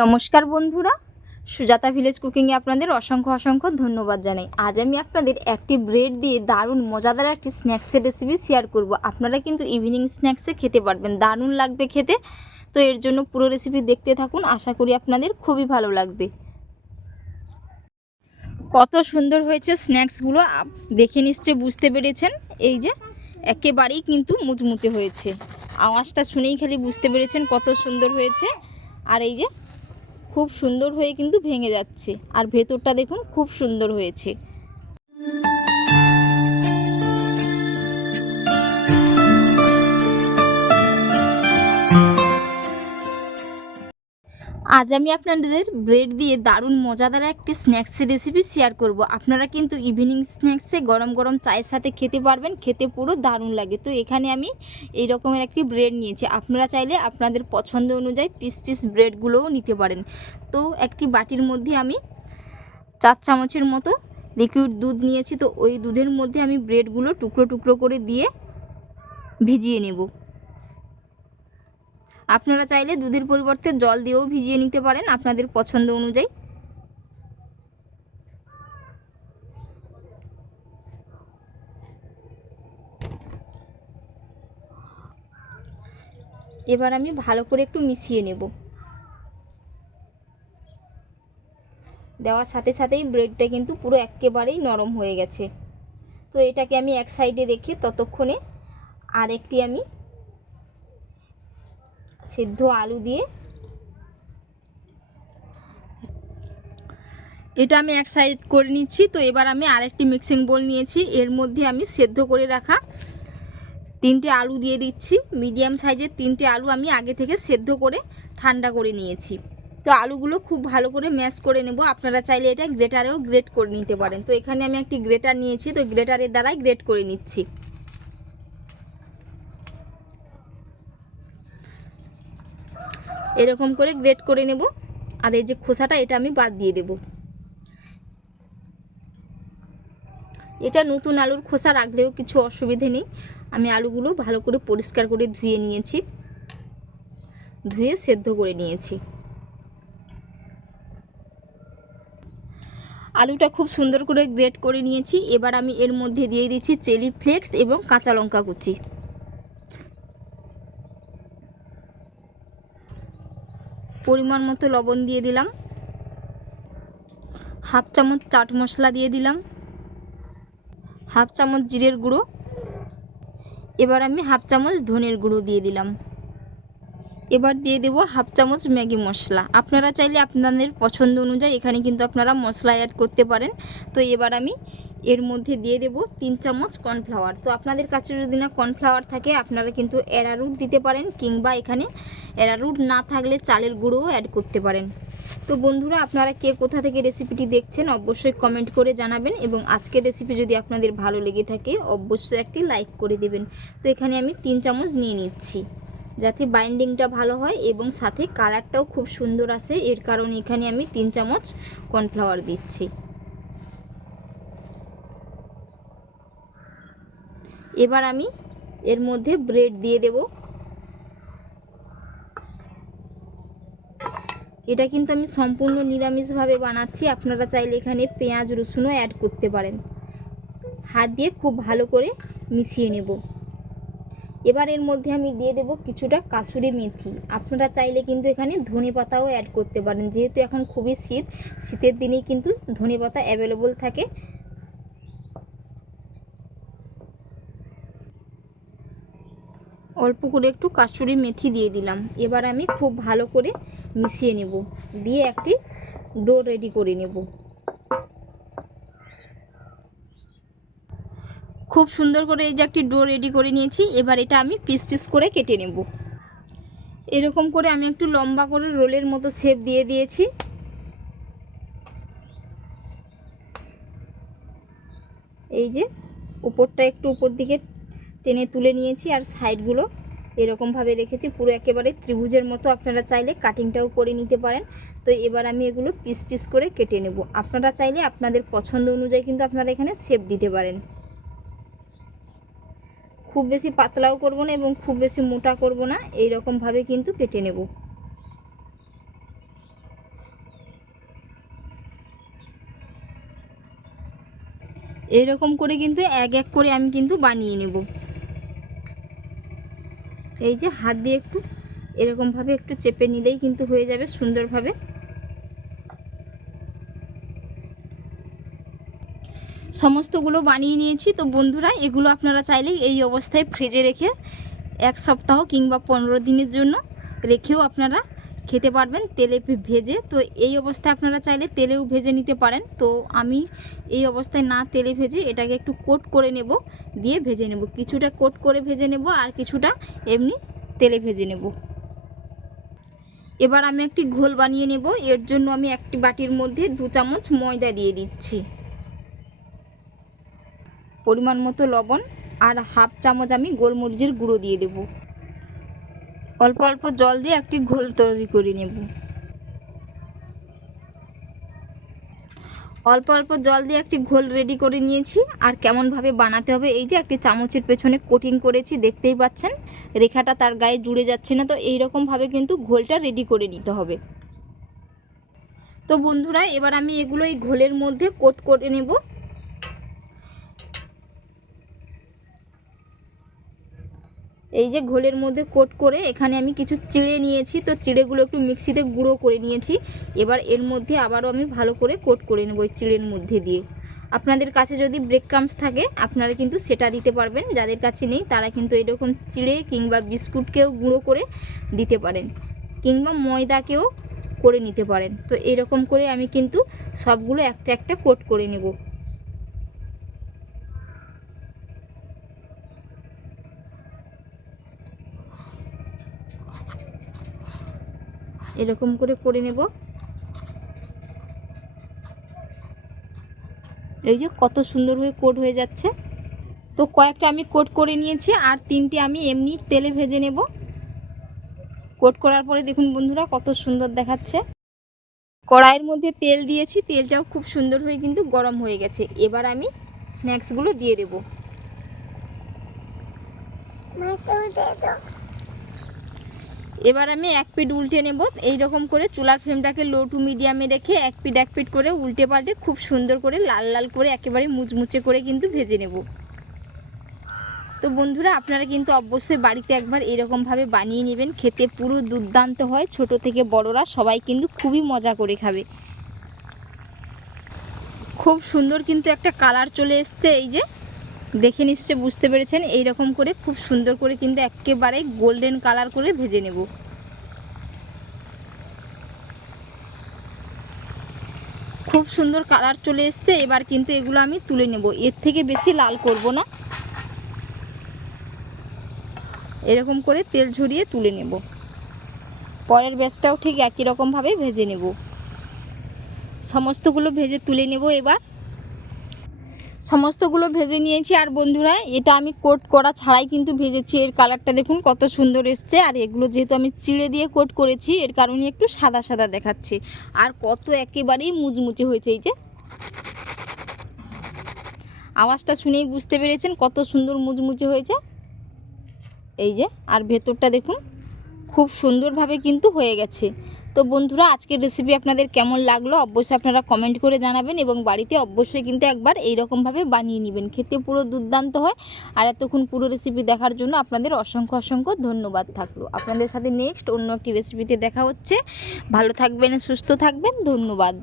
নমস্কার বন্ধুরা। সুজাতা ভিলেজ কুকিংয়ে আপনাদের অসংখ্য অসংখ্য ধন্যবাদ জানাই। আজ আমি আপনাদের একটি ব্রেড দিয়ে দারুণ মজাদার একটি স্ন্যাক্সের রেসিপি শেয়ার করব। আপনারা কিন্তু ইভিনিং স্ন্যাক্সে খেতে পারবেন, দারুণ লাগবে খেতে। তো এর জন্য পুরো রেসিপি দেখতে থাকুন, আশা করি আপনাদের খুবই ভালো লাগবে। কত সুন্দর হয়েছে স্ন্যাক্সগুলো দেখে নিশ্চয়ই বুঝতে পেরেছেন। এই যে, একেবারেই কিন্তু মুচমুচে হয়েছে। আওয়াজটা শুনেই খালি বুঝতে পেরেছেন কত সুন্দর হয়েছে। আর এই যে খুব সুন্দর হয়ে কিন্তু ভেঙে যাচ্ছে। আর ভেতরটা দেখুন খুব সুন্দর হয়েছে। আজ আমি আপনাদের ব্রেড দিয়ে দারুণ মজাদার একটি স্ন্যাক্সের রেসিপি শেয়ার করব। আপনারা কিন্তু ইভিনিং স্ন্যাক্সে গরম গরম চায়ের সাথে খেতে পারবেন, খেতে পুরো দারুণ লাগে। তো এখানে আমি এই রকমের একটি ব্রেড নিয়েছি। আপনারা চাইলে আপনাদের পছন্দ অনুযায়ী পিস পিস ব্রেডগুলোও নিতে পারেন। তো একটি বাটির মধ্যে আমি চার চামচের মতো লিকুইড দুধ নিয়েছি। তো ওই দুধের মধ্যে আমি ব্রেডগুলো টুকরো টুকরো করে দিয়ে ভিজিয়ে নেব। আপনারা চাইলে দুধের পরিবর্তে জল দিয়েও ভিজিয়ে নিতে পারেন আপনাদের পছন্দ অনুযায়ী। এবার আমি ভালো করে একটু মিশিয়ে নেব। দেওয়ার সাথে সাথেই ব্রেডটা কিন্তু পুরো একেবারেই নরম হয়ে গেছে। তো এটাকে আমি এক সাইডে রেখে ততক্ষণে আরেকটি আমি সেদ্ধ আলু দিয়ে। এটা আমি এক সাইড করে নিচ্ছি, তো এবার আমি আরেকটি মিক্সিং বোল নিয়েছি। এর মধ্যে আমি সেদ্ধ করে রাখা তিনটে আলু দিয়ে দিচ্ছি। মিডিয়াম সাইজের তিনটে আলু আমি আগে থেকে সেদ্ধ করে ঠান্ডা করে নিয়েছি। তো আলুগুলো খুব ভালো করে ম্যাশ করে নেব। আপনারা চাইলে এটা গ্রেটারেও গ্রেট করে নিতে পারেন। তো এখানে আমি একটি গ্রেটার নিয়েছি, তো গ্রেটারের দ্বারাই গ্রেট করে নিচ্ছি। এরকম করে গ্রেট করে নেব। আর এই যে খোসাটা, এটা আমি বাদ দিয়ে দেব। এটা নতুন আলুর খোসা রাখলেও কিছু অসুবিধে নেই। আমি আলুগুলো ভালো করে পরিষ্কার করে ধুয়ে নিয়েছি। ধুয়ে সেদ্ধ করে নিয়েছি। আলুটা খুব সুন্দর করে গ্রেট করে নিয়েছি। এবার আমি এর মধ্যে দিয়ে দিচ্ছি চেলি ফ্লেক্স এবং কাঁচা লঙ্কা কুচি। পরিমাণ মতো লবণ দিয়ে দিলাম। হাফ চামচ চাট মশলা দিয়ে দিলাম। হাফ চামচ জিরের গুঁড়ো। এবার আমি হাফ চামচ ধনের গুঁড়ো দিয়ে দিলাম। এবার দিয়ে দেবো হাফ চামচ ম্যাগি মশলা। আপনারা চাইলে আপনাদের পছন্দ অনুযায়ী এখানে কিন্তু আপনারা মশলা অ্যাড করতে পারেন। তো এবার আমি এর মধ্যে দিয়ে দেব তিন চামচ কর্নফ্লাওয়ার। তো আপনাদের কাছে যদি না কর্নফ্লাওয়ার থাকে, আপনারা কিন্তু অ্যারারুট দিতে পারেন কিংবা এখানে অ্যারারুট না থাকলে চালের গুঁড়োও অ্যাড করতে পারেন। তো বন্ধুরা, আপনারা কে কোথা থেকে রেসিপিটি দেখছেন অবশ্যই কমেন্ট করে জানাবেন এবং আজকের রেসিপি যদি আপনাদের ভালো লেগে থাকে, অবশ্যই একটি লাইক করে দেবেন। তো এখানে আমি তিন চামচ নিয়ে নিচ্ছি, যাতে বাইন্ডিংটা ভালো হয় এবং সাথে কালারটাও খুব সুন্দর আসে। এর কারণে এখানে আমি তিন চামচ কর্নফ্লাওয়ার দিচ্ছি। এবার আমি এর মধ্যে ব্রেড দিয়ে দেব। এটা কিন্তু আমি সম্পূর্ণ নিরামিষভাবে বানাচ্ছি। আপনারা চাইলে এখানে পেঁয়াজ, রসুনও অ্যাড করতে পারেন। হাত দিয়ে খুব ভালো করে মিশিয়ে নেব। এবার এর মধ্যে আমি দিয়ে দেব কিছুটা কাসুরি মেথি। আপনারা চাইলে কিন্তু এখানে ধনে পাতাও অ্যাড করতে পারেন। যেহেতু এখন খুবই শীত, শীতের দিনেই কিন্তু ধনে পাতা অ্যাভেলেবল থাকে। অল্প করে একটু কাসুরি মেথি দিয়ে দিলাম। এবার আমি খুব ভালো করে মিশিয়ে নেব। দিয়ে একটি ডো রেডি করে নেব। খুব সুন্দর করে এই যে একটি ডো রেডি করে নিয়েছি। এবার এটা আমি পিস পিস করে কেটে নেব। এরকম করে আমি একটু লম্বা করে রোলের মতো শেপ দিয়ে দিয়েছি। এই যে উপরটা একটু উপর দিকে টেনে তুলে নিয়েছি আর সাইডগুলো এরকমভাবে রেখেছি। পুরো একেবারে ত্রিভুজের মতো আপনারা চাইলে কাটিংটাও করে নিতে পারেন। তো এবার আমি এগুলো পিস পিস করে কেটে নেব। আপনারা চাইলে আপনাদের পছন্দ অনুযায়ী কিন্তু আপনারা এখানে শেপ দিতে পারেন। খুব বেশি পাতলাও করব না এবং খুব বেশি মোটা করব না এই রকমভাবে কিন্তু কেটে নেব। এরকম করে কিন্তু এক এক করে আমি কিন্তু বানিয়ে নেব। এই যে হাত দিয়ে একটু এরকমভাবে একটু চেপে নিলেই কিন্তু হয়ে যাবে সুন্দরভাবে। সমস্তগুলো বানিয়ে নিয়েছি। তো বন্ধুরা, এগুলো আপনারা চাইলে এই অবস্থায় ফ্রিজে রেখে এক সপ্তাহ কিংবা পনেরো দিনের জন্য রেখেও আপনারা খেতে পারবেন, তেলে ভেজে। তো এই অবস্থায় আপনারা চাইলে তেলেও ভেজে নিতে পারেন। তো আমি এই অবস্থায় না তেলে ভেজে এটাকে একটু কোট করে নেব, দিয়ে ভেজে নেব। কিছুটা কোট করে ভেজে নেব আর কিছুটা এমনি তেলে ভেজে নেব। এবার আমি একটি ঘোল বানিয়ে নেব। এর জন্য আমি একটি বাটির মধ্যে দু চামচ ময়দা দিয়ে দিচ্ছি। পরিমাণ মতো লবণ আর হাফ চামচ আমি গোলমরিচের গুঁড়ো দিয়ে দেব। অল্প অল্প জল দিয়ে একটি ঘোল তৈরি করে নেব। অল্প অল্প জল দিয়ে একটি ঘোল রেডি করে নিয়েছি। আর কেমনভাবে বানাতে হবে, এই যে একটি চামচের পেছনে কোটিং করেছি, দেখতেই পাচ্ছেন। রেখাটা তার গায়ে জুড়ে যাচ্ছে না, তো এই রকমভাবে কিন্তু ঘোলটা রেডি করে নিতে হবে। তো বন্ধুরা, এবার আমি এগুলো এই ঘোলের মধ্যে কোট করে নেব। এই যে ঘোলের মধ্যে কোট করে এখানে আমি কিছু চিড়ে নিয়েছি। তো চিড়েগুলো একটু মিক্সিতে গুঁড়ো করে নিয়েছি। এবার এর মধ্যে আবারও আমি ভালো করে কোট করে নেব ওই চিড়ের মধ্যে দিয়ে। আপনাদের কাছে যদি ব্রেক ক্রামস থাকে, আপনারা কিন্তু সেটা দিতে পারবেন। যাদের কাছে নেই, তারা কিন্তু এরকম চিড়ে কিংবা বিস্কুটকেও গুঁড়ো করে দিতে পারেন কিংবা ময়দাকেও করে নিতে পারেন। তো এরকম করে আমি কিন্তু সবগুলো একটা একটা কোট করে নেব। এরকম করে করে নেব। এই যে কত সুন্দর হয়ে কোট হয়ে যাচ্ছে। তো কয়েকটা আমি কোট করে নিয়েছি আর তিনটে আমি এমনি তেলে ভেজে নেব। কোট করার পরে দেখুন বন্ধুরা কত সুন্দর দেখাচ্ছে। কড়াইয়ের মধ্যে তেল দিয়েছি, তেলটাও খুব সুন্দর হয়ে কিন্তু গরম হয়ে গেছে। এবার আমি স্ন্যাক্সগুলো দিয়ে দেবো। এবার আমি এক পিট উল্টে নেব। এই রকম করে চুলার ফ্লেমটাকে লো টু মিডিয়ামে রেখে এক পিট এক পিট করে উল্টে পাল্টে খুব সুন্দর করে লাল লাল করে একেবারে মুচমুচে করে কিন্তু ভেজে নেব। তো বন্ধুরা, আপনারা কিন্তু অবশ্যই বাড়িতে একবার এরকমভাবে বানিয়ে নেবেন। খেতে পুরো দুর্দান্ত হয়। ছোট থেকে বড়রা সবাই কিন্তু খুবই মজা করে খাবে। খুব সুন্দর কিন্তু একটা কালার চলে এসছে এই যে। দেখে নিশ্চয় বুঝতে পেরেছেন এই রকম করে খুব সুন্দর করে কিন্তু একেবারে গোল্ডেন কালার করে ভেজে নেব। খুব সুন্দর কালার চলে এসছে, এবার কিন্তু এগুলো আমি তুলে নেব। এর থেকে বেশি লাল করব না। এরকম করে তেল ঝরিয়ে তুলে নেব। পরের ব্যাচটাও ঠিক একই রকমভাবে ভেজে নেব। সমস্তগুলো ভেজে তুলে নেব এবার। সমস্তগুলো ভেজে নিয়েছি। আর বন্ধুরা, এটা আমি কোট করা ছাড়াই কিন্তু ভেজেছি। এর কালারটা দেখুন, কত সুন্দর এসছে। আর এগুলো যেহেতু আমি চিড়ে দিয়ে কোট করেছি, এর কারণে একটু সাদা সাদা দেখাচ্ছে। আর কত একেবারেই মুচমুচে হয়েছে এই যে। আওয়াজটা শুনেই বুঝতে পেরেছেন কত সুন্দর মুচমুচে হয়েছে। এই যে, আর ভেতরটা দেখুন, খুব সুন্দরভাবে কিন্তু হয়ে গেছে। তো বন্ধুরা, আজকের রেসিপি আপনাদের কেমন লাগল অবশ্যই আপনারা কমেন্ট করে জানাবেন এবং বাড়িতে অবশ্যই কিন্তু একবার এইরকমভাবে বানিয়ে নেবেন। খেতে পুরো দুর্দান্ত হয়। আর এতক্ষণ পুরো রেসিপি দেখার জন্য আপনাদের অসংখ্য অসংখ্য ধন্যবাদ থাকল। আপনাদের সাথে নেক্সট অন্য একটি রেসিপিতে দেখা হচ্ছে। ভালো থাকবেন, সুস্থ থাকবেন, ধন্যবাদ।